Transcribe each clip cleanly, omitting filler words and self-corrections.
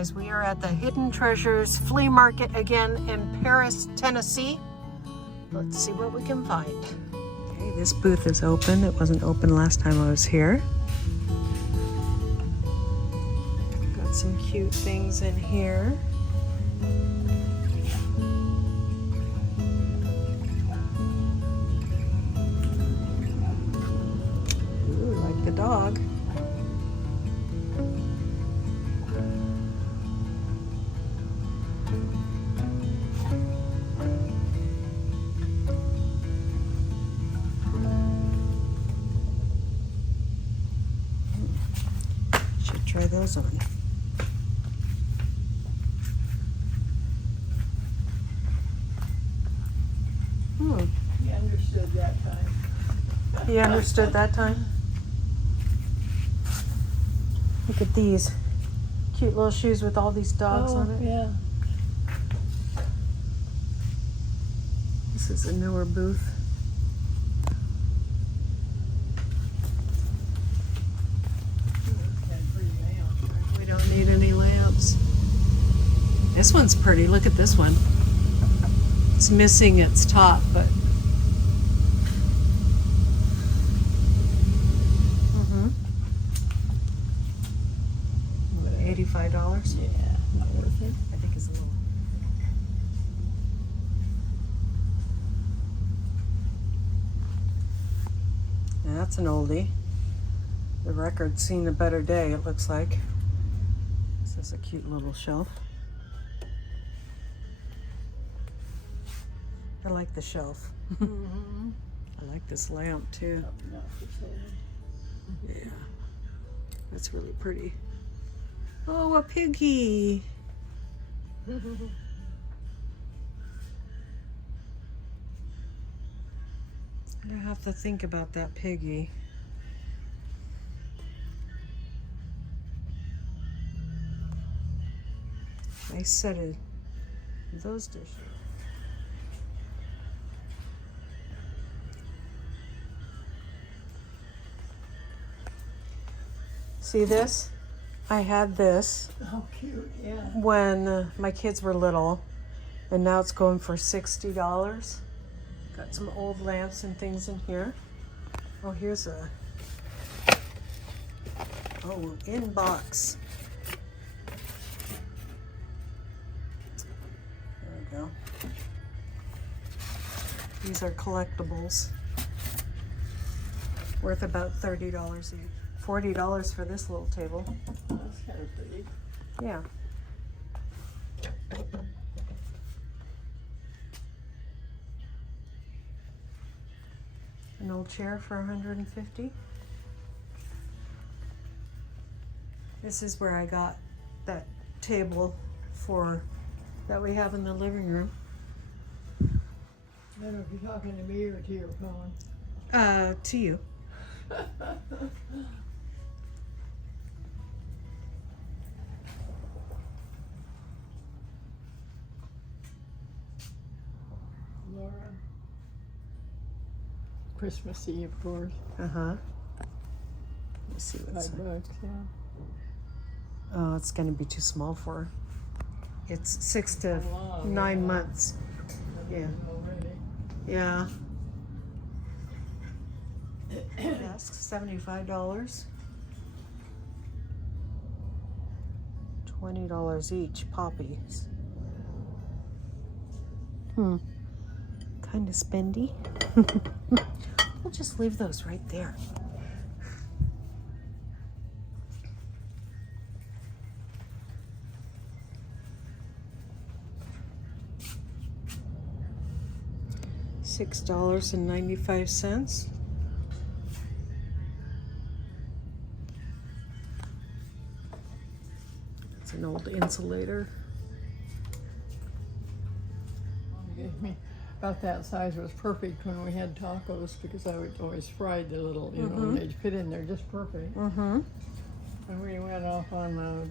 guys, we are at the Hidden Treasures Flea Market again in Paris, Tennessee. Let's see what we can find. Okay, this booth is open. It wasn't open last time I was here. Got some cute things in here. Ooh, like the dog. Try those on. He understood that time. He understood that time? Look at these cute little shoes with all these dogs on it. Yeah. This is a newer booth. We don't need any lamps. This one's pretty. Look at this one. It's missing its top, but $85. Yeah, not worth it. I think it's a little. Yeah, that's an oldie. The record's seen a better day, it looks like. This is a cute little shelf. I like the shelf. I like this lamp too. Yeah, that's really pretty. Oh, a piggy. I have to think about that piggy. Nice set of those dishes. See this? I had this Oh, cute, yeah. when my kids were little, and now it's going for $60. Got some old lamps and things in here. Oh, here's a in box. There we go. These are collectibles, worth about $30 each. $40 for this little table. That's kind of pretty. Yeah. An old chair for $150. This is where I got that table that we have in the living room. I don't know if you're talking to me or to your phone. To you. Laura. Christmas Eve, of course. Uh-huh. Let's see what's $5, yeah. Oh, it's gonna be too small for her. It's 6 to Oh, 9 yeah. months. Yeah. Already. Yeah. Desk, $75. $20 each, poppies. Kind of spendy. We'll just leave those right there. $6.95. It's an old insulator. Mom gave me about that size. It was perfect when we had tacos because I would always fry the little, you know, and they'd fit in there just perfect. And we went off on a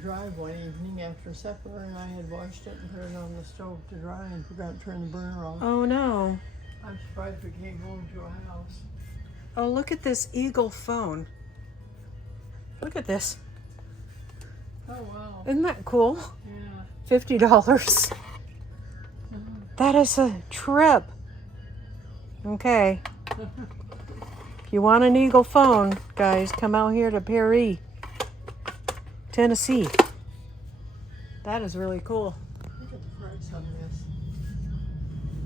drive one evening after supper, and I had washed it and put it on the stove to dry and forgot to turn the burner off. Oh no. I'm surprised we came home to a house. Oh, look at this Eagle phone. Look at this. Oh, wow. Isn't that cool? Yeah. $50. That is a trip. Okay. If you want an Eagle phone, guys, come out here to Perry, Tennessee. That is really cool. Look at the price on this.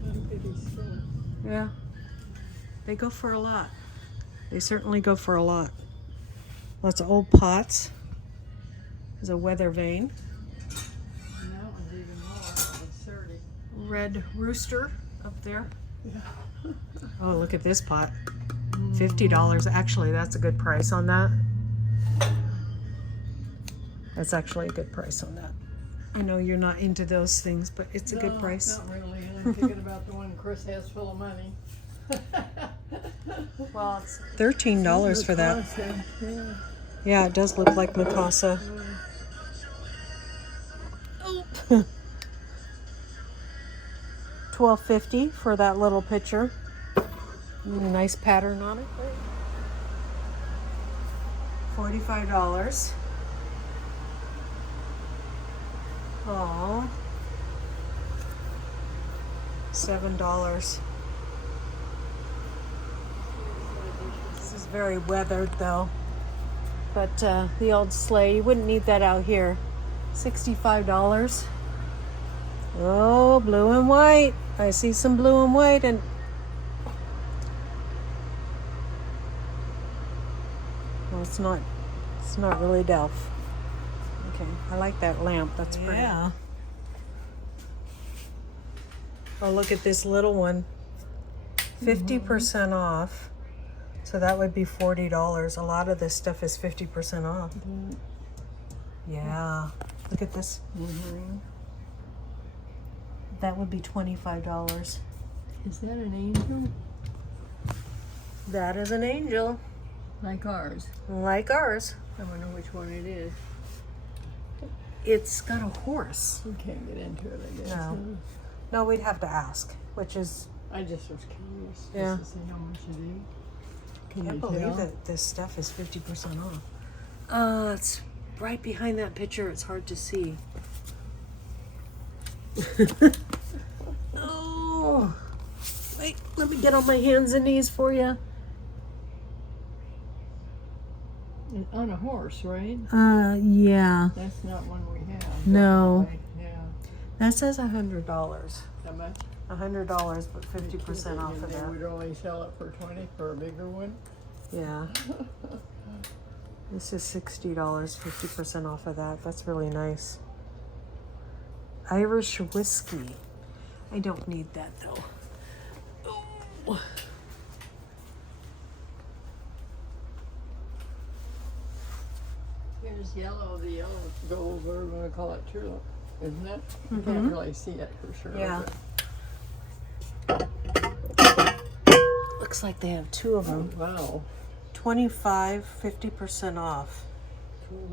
Little bitty skin. Yeah. They go for a lot. They certainly go for a lot. Lots of old pots. There's a weather vane. And that one's even more. That one's 30. Red rooster up there. Yeah. Oh, look at this pot. $50. Actually, that's a good price on that. That's actually a good price on that. I know you're not into those things, but it's a good price. Not really. I'm thinking about the one Chris has full of money. Well, it's $13 for that. Yeah. Yeah, it does look like Mikasa. $12.50 for that little picture. Nice pattern on it. $45. Oh, $7. This is very weathered though. But the old sleigh, you wouldn't need that out here. $65. Oh, blue and white. I see some blue and white and well, it's not really Delph. Okay, I like that lamp. That's pretty. Yeah. Oh, look at this little one. 50% off. So that would be $40. A lot of this stuff is 50% off. Yeah. Look at this. That would be $25. Is that an angel? That is an angel. Like ours. Like ours. I wonder which one it is. It's got a horse. We can't get into it, I guess. No. No, we'd have to ask, which is... I just was curious. Yeah. Just to see how much it is. I can't believe that this stuff is 50% off. It's right behind that picture. It's hard to see. Oh, wait, let me get on my hands and knees for you. On a horse, right? Yeah. That's not one we have. No. Yeah. That says $100. How much? $100, but 50% off of They that. would only sell it for 20 for a bigger one. Yeah. This is $60, 50% off of that. That's really nice. Irish whiskey. I don't need that though. Oh. Here's yellow, the yellow gold, we're going to call it tulip, isn't it? You can't really see it for sure. Yeah. Looks like they have two of them. Wow. 25, 50% off.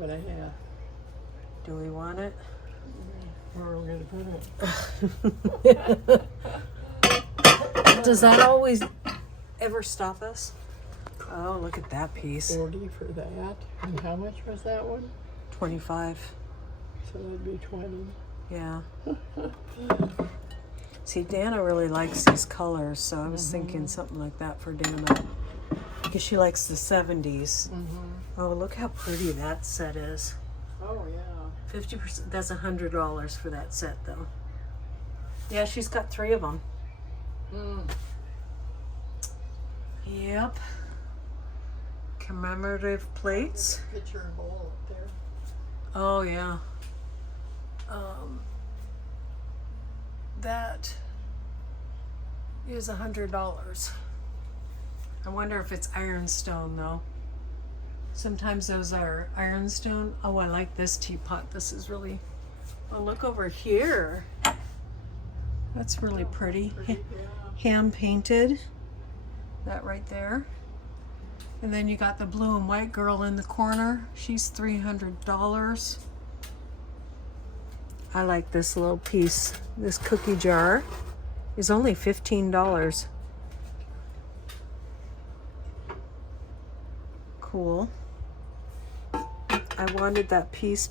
12.5. Do we want it? Where are we going to put it? Does that always ever stop us? Oh, look at that piece. 40 for that. And how much was that one? 25. So that'd be 20. Yeah. See, Dana really likes these colors, so I was thinking something like that for Dana. Because she likes the 70s. Oh, look how pretty that set is. Oh, yeah. 50%, that's $100 for that set, though. Yeah, she's got 3 of them. Yep. Commemorative plates. Pitcher and bowl up there. Oh, yeah. That is $100. I wonder if it's ironstone, though. Sometimes those are ironstone. Oh, I like this teapot. This is really... Oh, look over here. That's really pretty. Hand painted. That right there. And then you got the blue and white girl in the corner. She's $300. I like this little piece. This cookie jar is only $15. Cool. I wanted that piece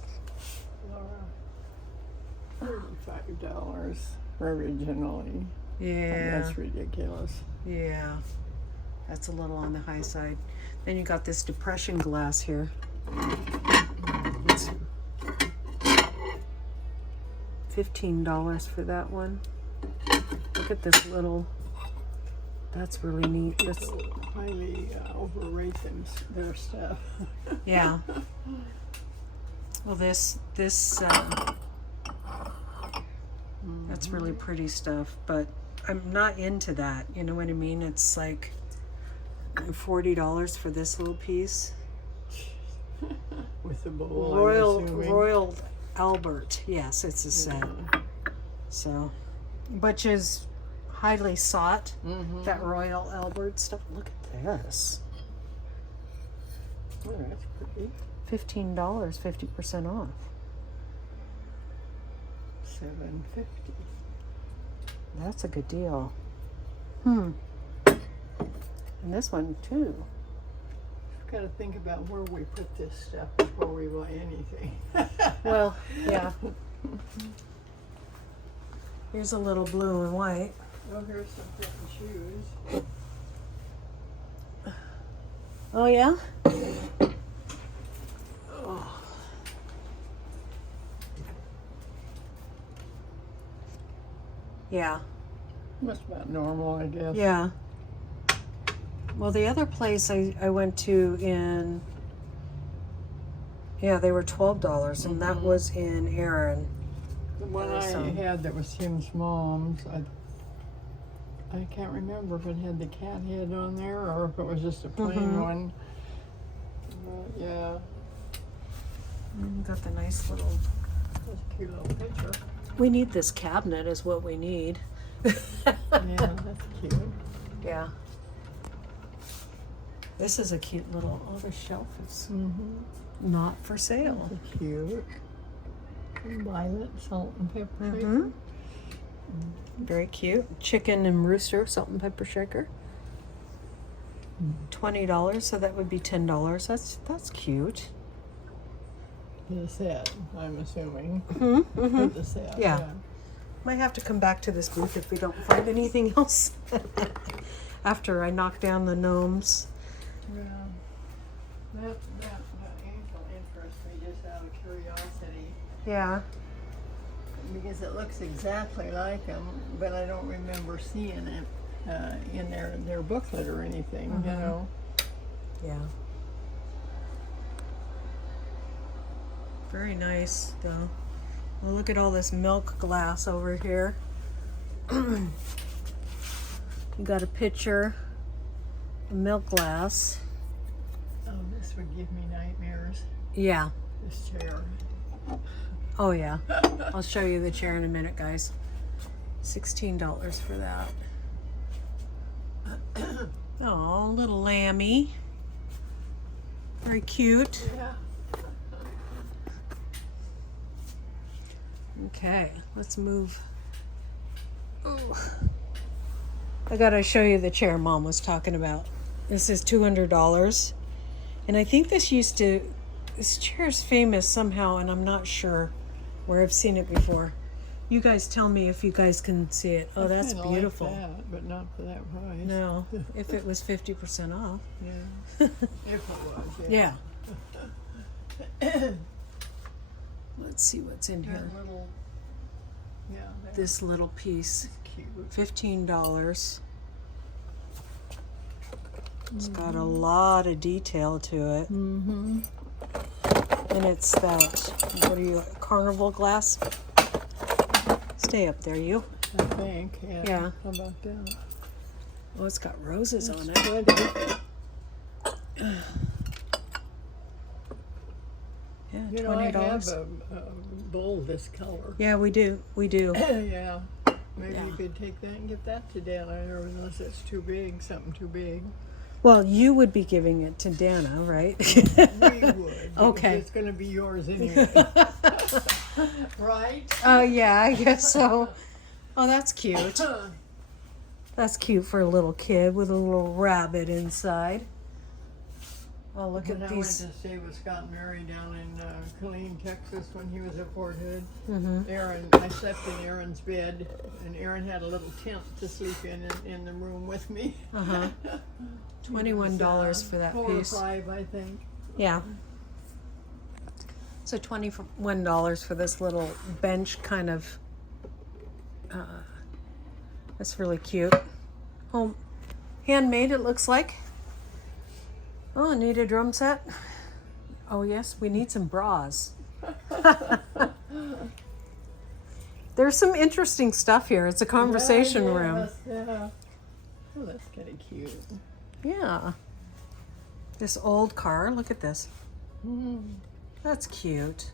$35 originally. Yeah. That's ridiculous. Yeah. That's a little on the high side. Then you got this depression glass here. It's $15 for that one. Look at this little. That's really neat. This. People highly overrate their stuff. Yeah. Well, this that's really pretty stuff, but I'm not into that. You know what I mean? It's like $40 for this little piece. With the bowl, Royal Albert. Yes, it's a set. So, which is highly sought. That Royal Albert stuff. Look at this. Oh, that's pretty. $15, 50% off. $7.50. That's a good deal. And this one too. We've got to think about where we put this stuff before we buy anything. Well, yeah. Here's a little blue and white. Oh, here's some Fenton shoes. Oh yeah? Yeah. That's about normal, I guess. Yeah. Well, the other place I went to in, yeah, they were $12, and that was in Erin. The one I had that was Tim's mom's, I can't remember if it had the cat head on there or if it was just a plain one. But yeah, Got the nice little. that's a cute little picture. We need this cabinet, is what we need. Yeah, that's cute. Yeah. This is a cute little. Oh, the shelf is not for sale. That's cute. Violet, salt and pepper. Mm-hmm. Very cute. Chicken and rooster, salt and pepper shaker. $20, so that would be $10. That's cute. The set, I'm assuming. Mm-hmm. The set. Yeah. Might have to come back to this booth if we don't find anything else after I knock down the gnomes. Yeah. That ankle interests me just out of curiosity. Yeah. Because it looks exactly like them, but I don't remember seeing it in their booklet or anything, you know. Yeah. Very nice, though. Well, look at all this milk glass over here. You got a pitcher, a milk glass. Oh, this would give me nightmares, Yeah. this chair. Oh, yeah. I'll show you the chair in a minute, guys. $16 for that. Oh, little lammy. Very cute. Yeah. Okay, let's move. Ooh. I gotta show you the chair Mom was talking about. This is $200. And I think this chair is famous somehow, and I'm not sure where I've seen it before. You guys tell me if you guys can see it. Oh, that's Kinda beautiful. like that, but not for that price. No, if it was 50% off. Yeah. If it was, yeah. Yeah. Let's see what's in here. That little, yeah, that's This little piece, cute. $15. It's got a lot of detail to it. Mm-hmm. And it's that, what are you, carnival glass? Stay up there, you. I think, yeah. Yeah. How about that? Oh, it's got roses on it. Pretty. Yeah, You know, I $20. have a bowl this color. Yeah, we do. We do. Yeah. Maybe Yeah. you could take that and give that to Dana, or unless it's too big, something too big. Well, you would be giving it to Dana, right? We would. Okay. It's going to be yours anyway. Right? Yeah, I guess so. Oh, that's cute. That's cute for a little kid with a little rabbit inside. Oh, look When at I went these. to stay with Scott and Mary down in Killeen, Texas, when he was at Fort Hood, I slept in Aaron's bed, and Aaron had a little tent to sleep in the room with me. $21 for that 4 piece. or 5, I think. Yeah. So $21 for this little bench kind of. That's really cute. Home, handmade. It looks like. Oh, I need a drum set. Oh yes, we need some bras. There's some interesting stuff here. It's a conversation room. Yeah. Oh, that's kind of cute. Yeah. This old car. Look at this. Mm. That's cute.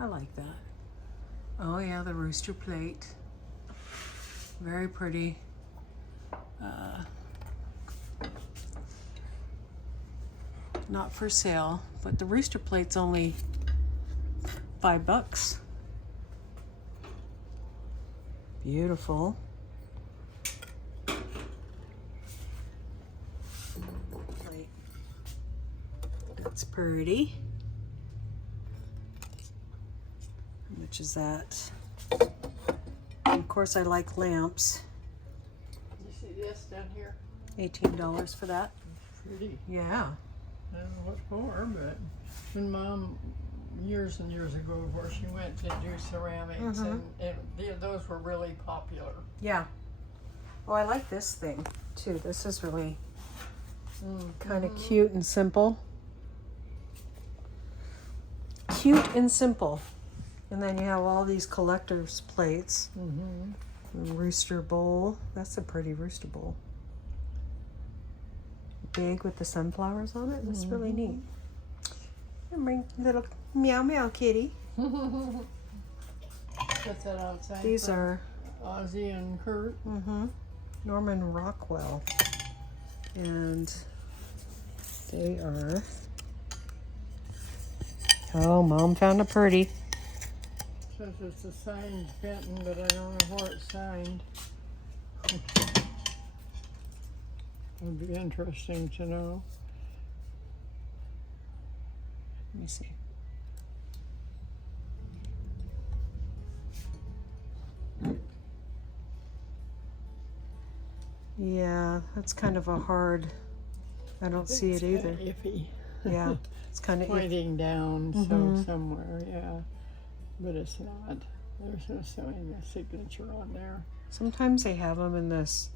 I like that. Oh yeah, the rooster plate. Very pretty. Not for sale, but the rooster plate's only $5. Beautiful. Plate. That's pretty. How much is that? And of course, I like lamps. You see this down here? $18 for that. Pretty. Yeah. I don't know what for, but when Mom, years and years ago, before she went to do ceramics, and those were really popular. Yeah. Oh, I like this thing too. This is really kind of cute and simple. Cute and simple. And then you have all these collector's plates. Rooster bowl. That's a pretty rooster bowl. Big with the sunflowers on it. That's really neat. And bring little meow meow kitty. What's that outside? These are Ozzy and Kurt. Norman Rockwell. And they are. Oh, Mom found a pretty. Says it's a signed Fenton, but I don't know where it's signed. Would be interesting to know. Let me see. Yeah, that's kind of a hard. I don't see it either. Iffy. Yeah, it's kind of Pointing down, so somewhere, yeah. But it's not. There's no sign, a signature on there. Sometimes they have them in this.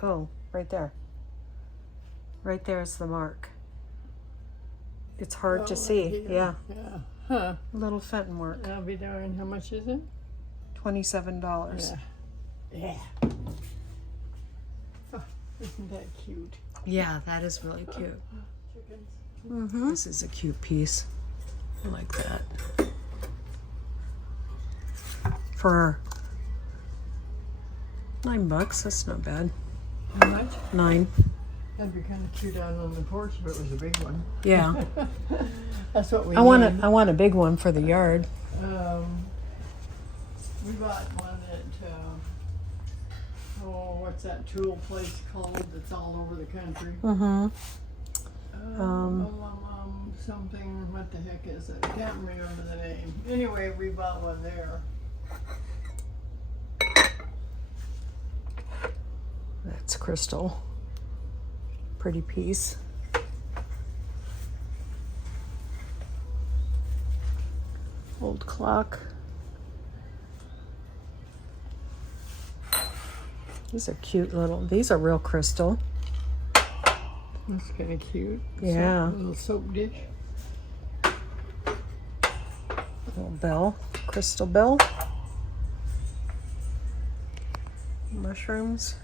Oh, right there. Right there is the mark. It's hard to see. Here. Yeah, Yeah. Huh. little Fenton mark. I'll be darned. How much is it? $27. Yeah. Oh, isn't that cute? Yeah, that is really cute. Chickens. This is a cute piece. I like that. For $9, that's not bad. How much? 9. That'd be kind of cute out on the porch if it was a big one. Yeah. That's what we I need. want a big one for the yard. We bought one at, what's that tool place called that's all over the country? Something, what the heck is it? I can't remember the name. Anyway, we bought one there. That's crystal. Pretty piece. Old clock. These are cute little, these are real crystal. That's kind of cute. Yeah. Little soap dish. Little bell, crystal bell. Mushrooms.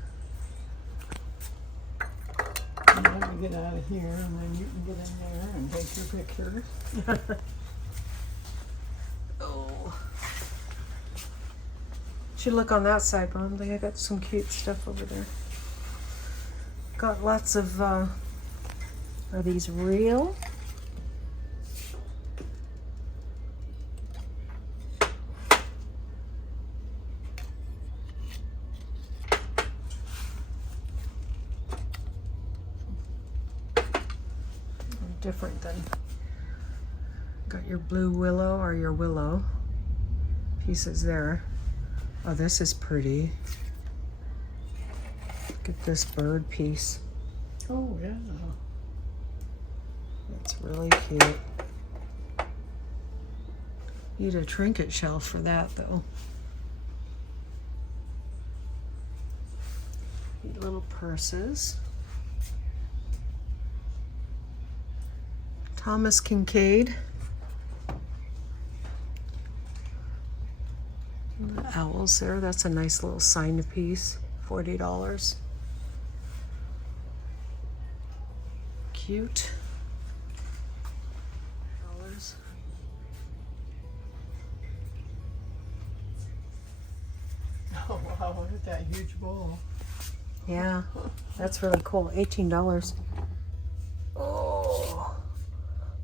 Let me get out of here and then you can get in there and take your pictures. Oh. Should look on that side, Mom. I got some cute stuff over there. Got lots of, are these real? different than, got your blue willow or your willow pieces there. Oh, this is pretty. Look at this bird piece. Oh, yeah. It's really cute. Need a trinket shelf for that though. Need little purses. Thomas Kincaid. And the owls there. That's a nice little sign piece. $40. Cute. Dollars. Oh, wow, look at that huge bowl. Yeah, that's really cool. $18. Oh,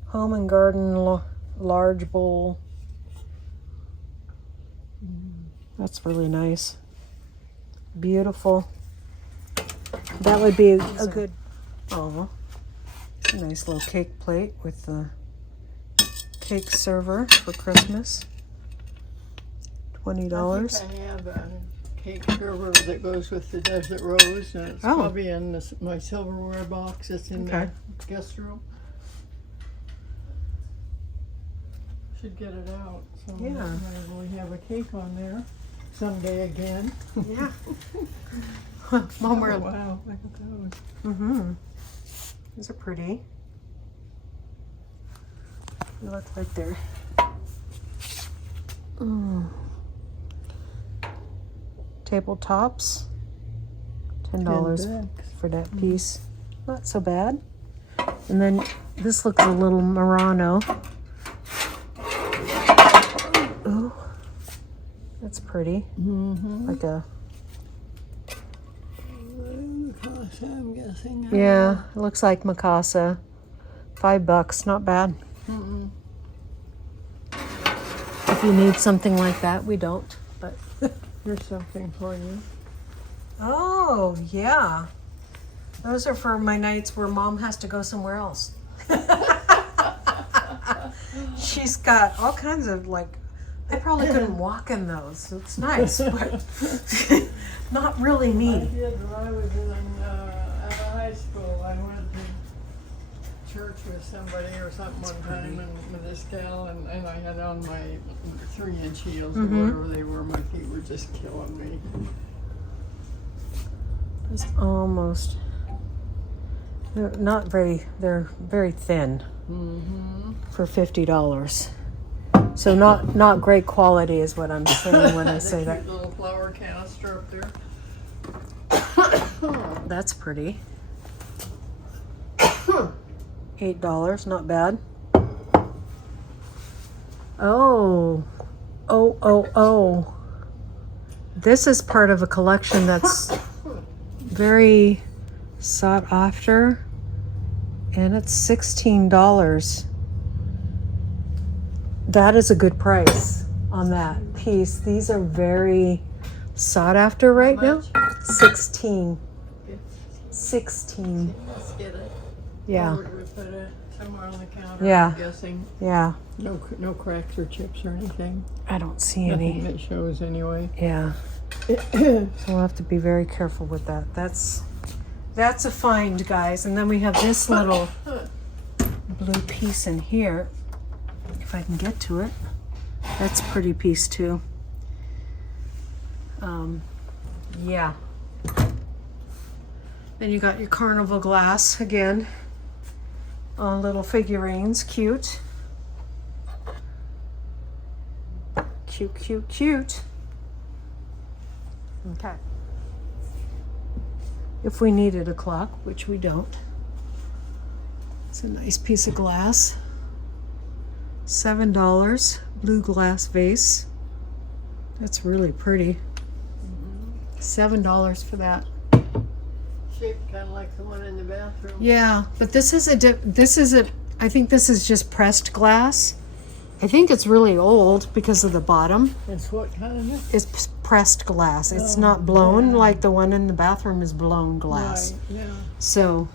Home and Garden large bowl. That's really nice. Beautiful. That would be a good, oh, nice little cake plate with the cake server for Christmas. $20. I think I have a cake server that goes with the desert rose, and it's probably in this, my silverware box. It's in the guest room. Should get it out. So Yeah. we have a cake on there someday again. Yeah. Oh, We're, wow, look at those. mm-hmm. These are pretty. They look like they're. Tabletops. $10 for that piece. Not so bad. And then this looks a little Murano. Ooh, that's pretty. Mm-hmm. Like a. I'm guessing. Yeah, it looks like Mikasa. $5, not bad. Mm-mm. If you need something like that, we don't. But Here's something for you. oh yeah, those are for my nights where Mom has to go somewhere else. She's got all kinds of I probably couldn't walk in those. It's nice, but not really I me. did when I was out of high school. I went to church with somebody or something one time, and with this gal, and I had on my 3-inch heels or whatever they were. My feet were just killing me. It's almost. They're very thin for $50. So not great quality is what I'm saying when I say that. Cute little flower canister up there. That's pretty. $8, not bad. Oh. This is part of a collection that's very sought after, and it's $16. That is a good price on that piece. These are very sought after right now. 16. 16. Let's get it. Yeah. We put it somewhere on the counter. Yeah. I'm guessing. Yeah. No cracks or chips or anything. I don't see Nothing any. that shows anyway. Yeah. So we'll have to be very careful with that. That's a find, guys. And then we have this little blue piece in here. If I can get to it. That's a pretty piece too. Yeah. Then you got your carnival glass again. Little figurines, cute. Cute. Okay. If we needed a clock, which we don't. It's a nice piece of glass. $7, blue glass vase. That's really pretty. $7 for that. Shaped kind of like the one in the bathroom. Yeah, but this is I think this is just pressed glass. I think it's really old because of the bottom. It's what kind of it? It's pressed glass. It's not blown like the one in the bathroom is blown glass. Right, yeah. So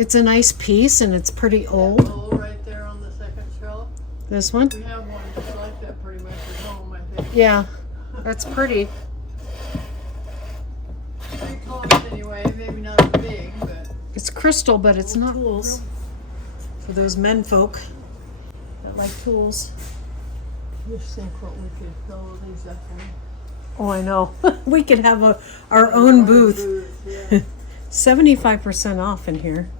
It's a nice piece and it's pretty old. Bowl right there on the second shelf. This one? We have one just like that pretty much at home, I think. Yeah, that's pretty. Pretty close anyway, maybe not as big, but It's crystal, but it's not tools. For those men folk that like tools. just think what we could fill these up in. Oh, I know. We could have our own booth. Yeah. 75% off in here.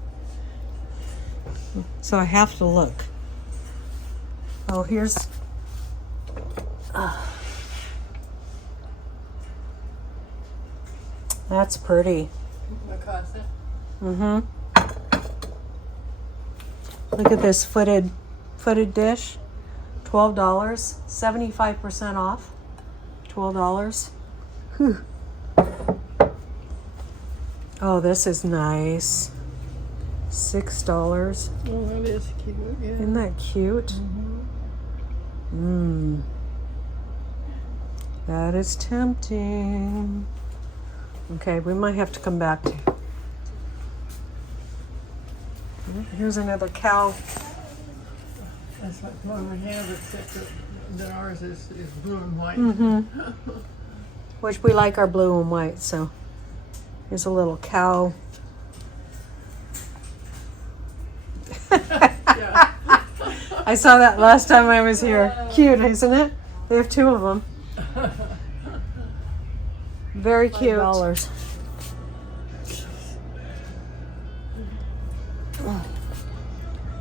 So I have to look. Oh, here's... That's pretty. What cost it? Mm-hmm. Look at this footed dish. $12. 75% off. $12. Whew. Oh, this is nice. $6. Oh, that is cute, yeah. Isn't that cute? Mmm. That is tempting. Okay, we might have to come back to. Here's another cow. That's what one we have, except that ours is blue and white. Mm-hmm. Which we like our blue and white, so here's a little cow. Yeah. I saw that last time I was here. Cute, isn't it? They have two of them. Very cute. $5.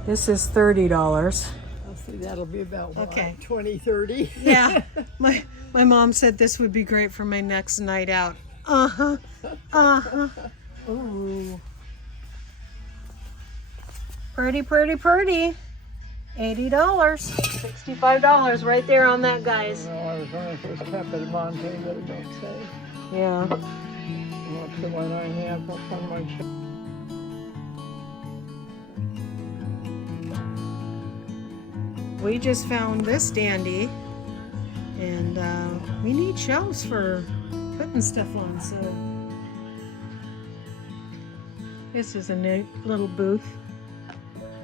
This is $30. I'll see, that'll be about what, Okay. 20, 30. Yeah, my mom said this would be great for my next night out. Uh-huh. Uh-huh. Ooh. Pretty, pretty, pretty. $80. $65 right there on that, guys. Well, I was wondering if it was Cappamonte, but it don't say. Yeah. What's the one I have? What's on my shelf? We just found this dandy, and we need shelves for putting stuff on, so this is a neat little booth.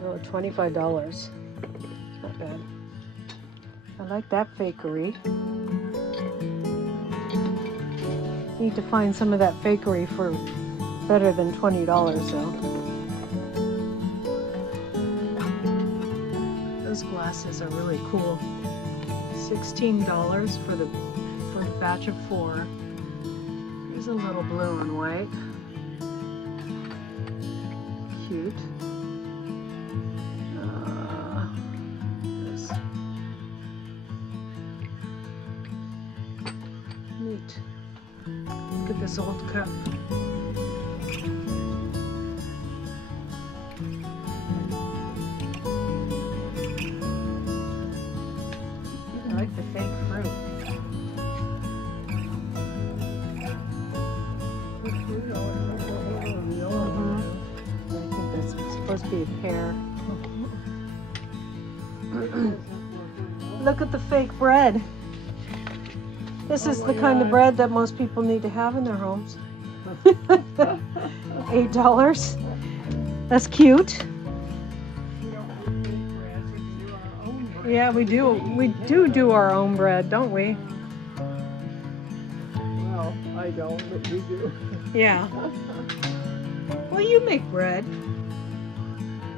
Oh, $25. It's not bad. I like that fakery. Need to find some of that fakery for better than $20 though. Those glasses are really cool. $16 for a batch of 4. Here's a little blue and white. Cute. This. Neat. Look at this old cup. I like the fake fruit. I think that's supposed to be a pear. Look at the fake bread. This is the kind of bread that most people need to have in their homes. $8. That's cute. Yeah, we do. We do our own bread, don't we? Well, I don't, but we do. Yeah. Well, you make bread.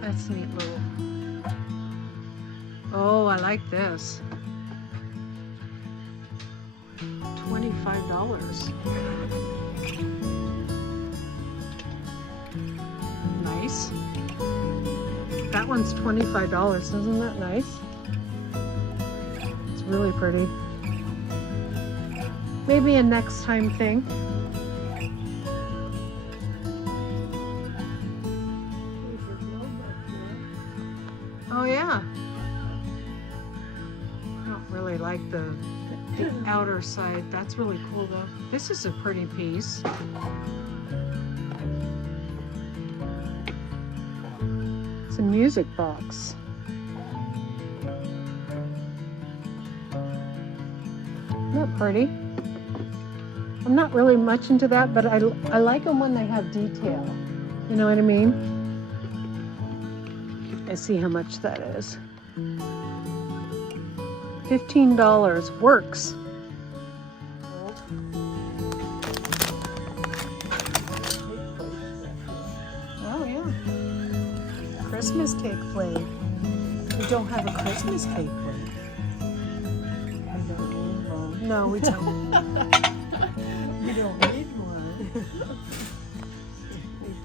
That's neat little. Oh, I like this. $25. Nice. That one's $25. Isn't that nice? It's really pretty. Maybe a next time thing. Oh yeah. I don't really like the outer side. That's really cool though. This is a pretty piece. It's a music box. Isn't that pretty? I'm not really much into that, but I like them when they have detail. You know what I mean? I see how much that is. $15 works. Oh yeah. Christmas cake plate. We don't have a Christmas cake plate. No, we don't. You don't need one.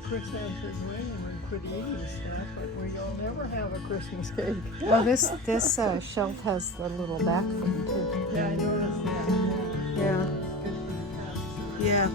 Chris answered me and we quit eating stuff, but we'll never have a Christmas cake. Well, this shelf has the little back thing too. Yeah, I noticed that. Yeah. Yeah.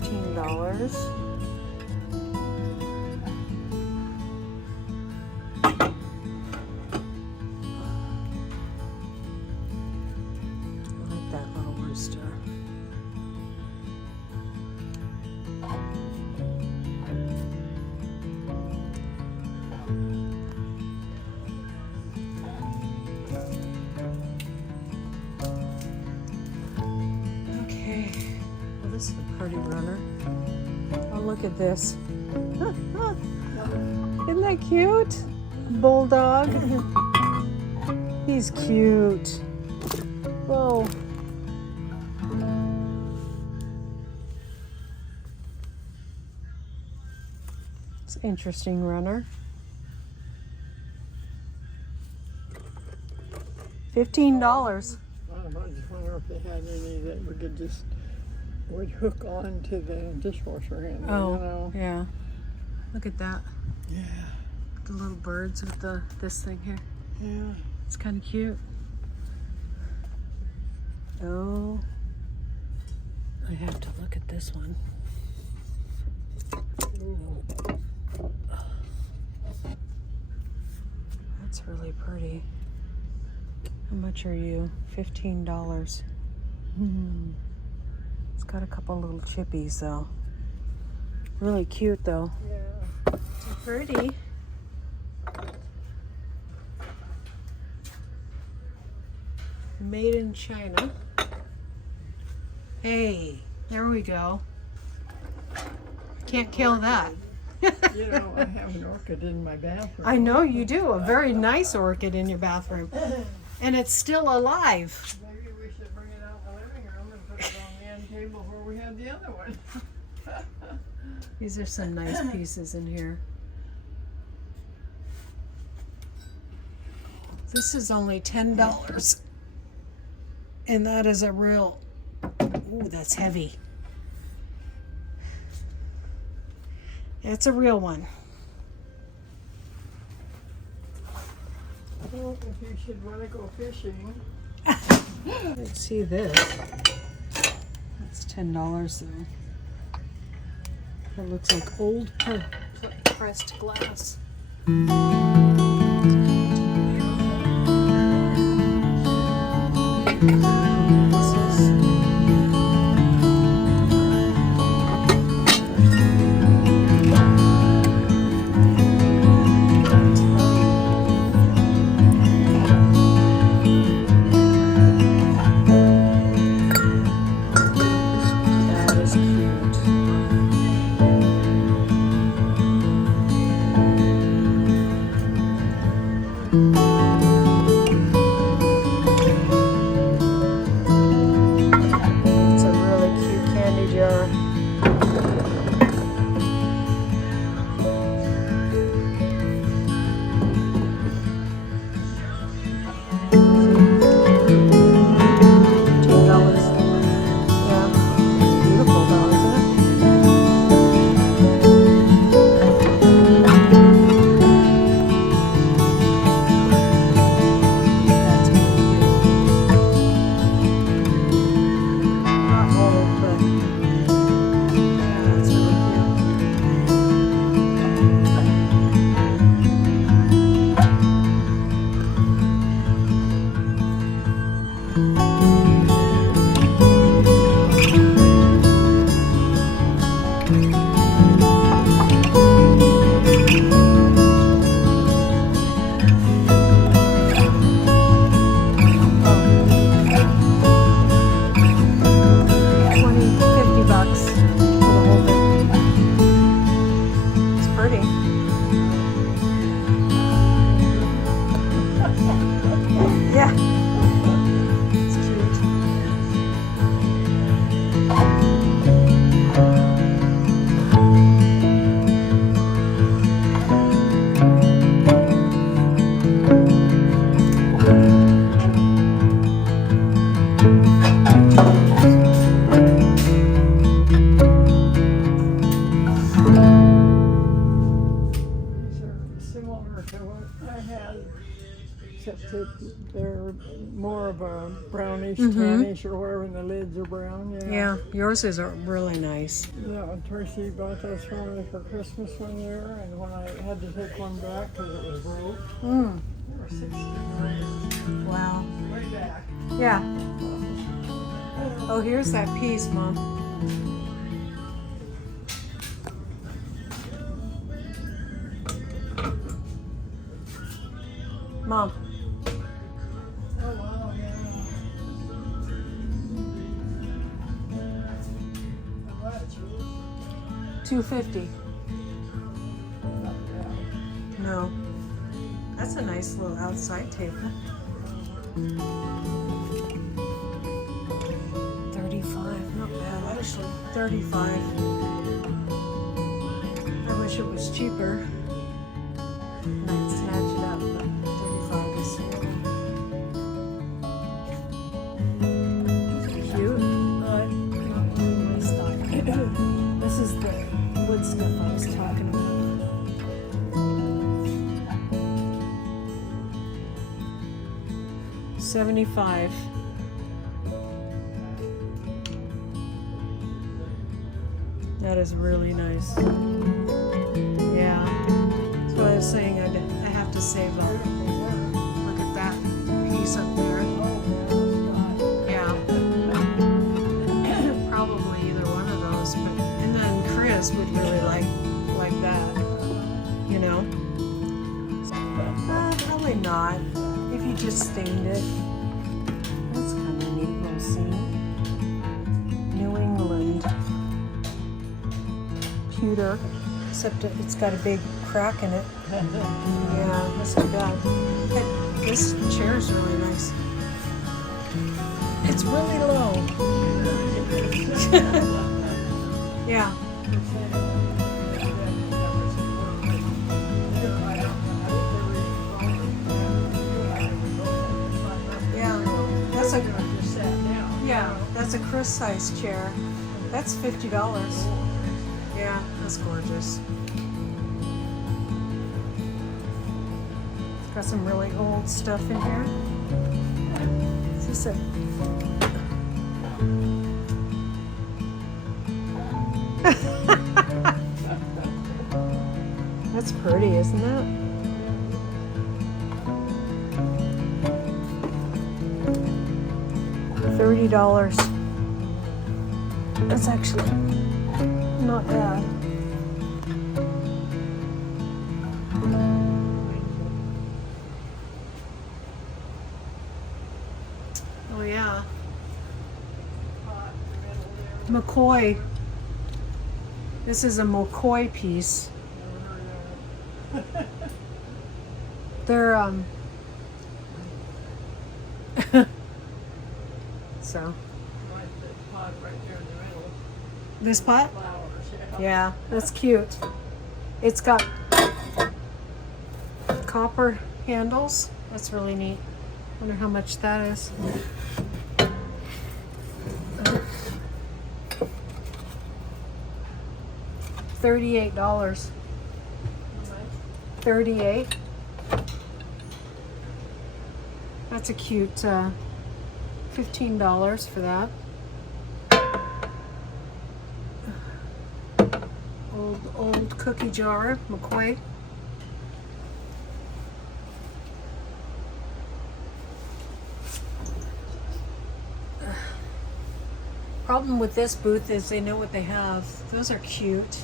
$15. I like that little rooster. Okay. Well, this is a pretty runner. Oh, look at this. Isn't that cute? Bulldog. He's cute. Whoa. It's an interesting runner. $15. I just wonder if they had any that we could just would hook on to the dishwasher handle. Oh, you know? yeah. Look at that. Yeah. The little birds with this thing here. Yeah. It's kind of cute. Oh, I have to look at this one. Ooh. That's really pretty. How much are you? $15. It's got a couple little chippies though. Really cute though. Yeah. So pretty. Made in China. Hey, there we go. Can't kill that. You know, I have an orchid in my bathroom. I know you do. A very nice orchid in your bathroom. And it's still alive. Maybe we should bring it out in the living room and put it on the end table where we had the other one. These are some nice pieces in here. This is only $10. And that is a real, ooh, that's heavy. That's a real one. Well, if you should want to go fishing. Let's see this. That's $10 though. It looks like old pressed glass. $50 for the whole thing. It's pretty. Yeah. It's cute. These are similar to what I had, except that they're more of a brownish, tannish, or whatever, and the lids are brown. Yeah, yours is really nice. Yeah, Tracy bought those for me for Christmas one year, and when I had to take one back because it was broke, they were $16. Wow. Way back. Yeah. Oh, here's that piece, Mom. Mom. Oh wow, yeah. How much? $250. Not bad. No. That's a nice little outside table. 35, not bad actually. 35. I wish it was cheaper. And I'd snatch it up, but 35 is cute. Not really my style. This is the wood stuff I was talking about. $75. That is really nice. Yeah. That's what I was saying. I have to save up. Look at that piece up there. Yeah. Probably either one of those. But and then Chris would really like that. You know. Probably not. If you just stained it. That's kind of neat little scene. New England. Pewter, except it's got a big crack in it. Yeah, that's too bad. But this chair is really nice. It's really low. Yeah. That's a Chris size chair. That's $50. Yeah, that's gorgeous. Got some really old stuff in here. Is this a... That's pretty, isn't it? $30. That's actually not bad. Oh yeah. McCoy. This is a McCoy piece. They're so. This pot? Yeah, that's cute. It's got copper handles. That's really neat. Wonder how much that is. $38. 38. That's a cute $15 for that. Old cookie jar, McCoy. problem with this booth is they know what they have. Those are cute.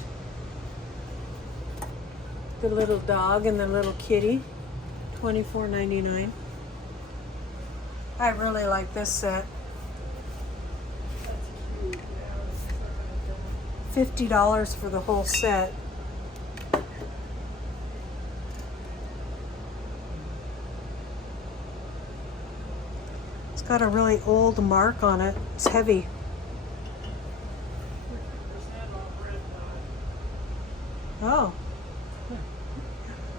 The little dog and the little kitty, $24.99. I really like this set. $50 for the whole set. It's got a really old mark on it. It's heavy. Oh.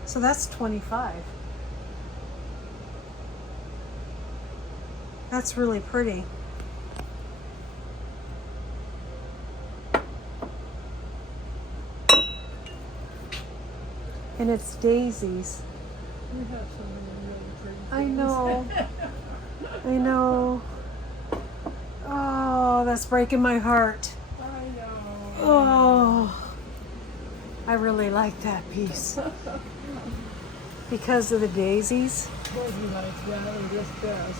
So that's 25. That's really pretty. And it's daisies. We have so many really pretty I things. know. I know. Oh, that's breaking my heart. I know. Oh. I really like that piece. Because of the daisies. Wasn't nice, yeah, and just best.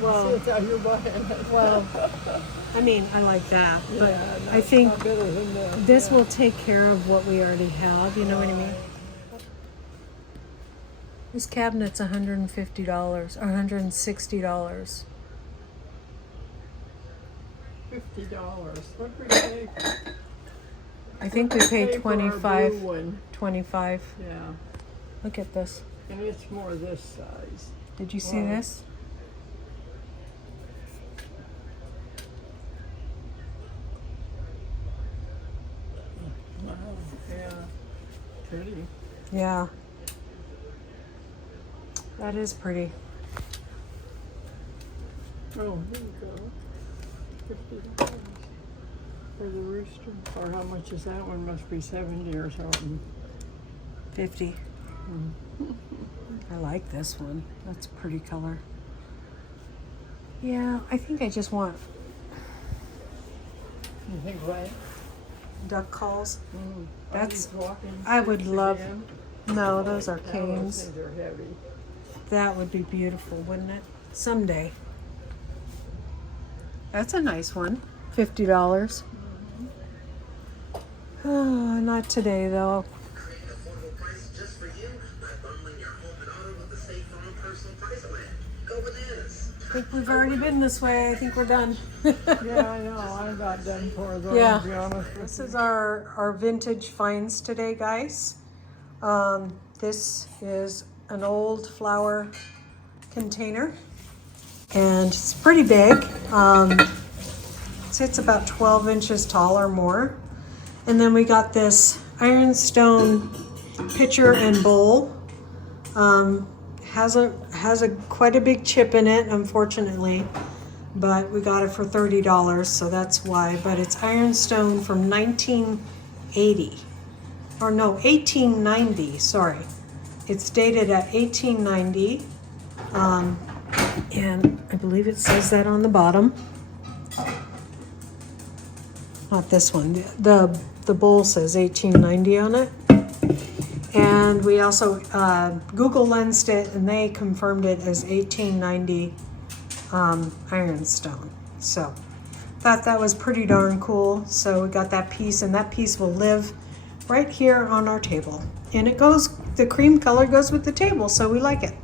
Well, See, it's out here buying it. well, I mean, I like that, but Yeah, no, I it's think not better than this yeah. will take care of what we already have. You know what I mean? This cabinet's $150 or $160. $50. What did we pay? I think we paid Pay for our 25. blue one. 25. Yeah, Look at this. and it's more this size. Did you see Wow. this? Wow, yeah, pretty. Yeah. That is pretty. Oh, here you go. $50 for the rooster. Or how much is that one? Must be 70 or something. 50. I like this one. That's a pretty color. Yeah, I think I just want You think what? duck calls. That's- walking I would sticks love- again? No, those are Those canes. things are heavy. That would be beautiful, wouldn't it? Someday. That's a nice one. $50. Oh, not today though. Create affordable prices just for you by bundling your home and auto with the State Farm Personal Price Plan. Go bananas. I think we've already been this way. I think we're done. Yeah, I know. I'm about done for though, Yeah. to be honest with This you. is our vintage finds today, guys. This is an old flower container, and it's pretty big. It's about 12 inches tall or more. And then we got this ironstone pitcher and bowl. Has a quite a big chip in it, unfortunately, but we got it for $30, so that's why. But it's ironstone from 1980, or no, 1890. Sorry, it's dated at 1890, and I believe it says that on the bottom. Not this one. The bowl says 1890 on it. And we also Google lensed it, and they confirmed it as 1890 ironstone. So thought that was pretty darn cool. So we got that piece, and that piece will live right here on our table. And it goes, the cream color goes with the table, so we like it.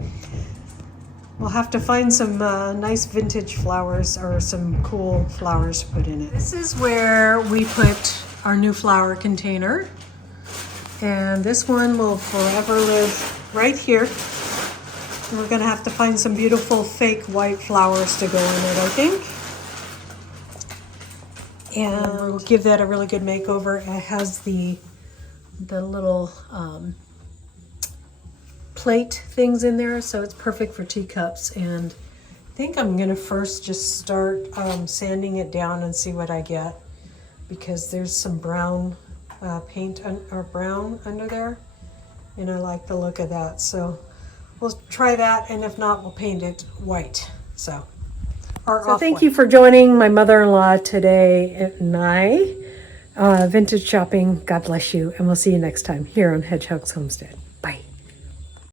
We'll have to find some nice vintage flowers or some cool flowers to put in it. This is where we put our new flower container. And this one will forever live right here. And we're gonna have to find some beautiful fake white flowers to go in it, I think. And we'll give that a really good makeover. It has the little plate things in there, so it's perfect for teacups. And I think I'm gonna first just start sanding it down and see what I get, because there's some brown paint or brown under there, and I like the look of that. So we'll try that, and if not, we'll paint it white. So thank you for joining my mother-in-law today and I. Vintage shopping. God bless you, and we'll see you next time here on Hedgehog's Homestead.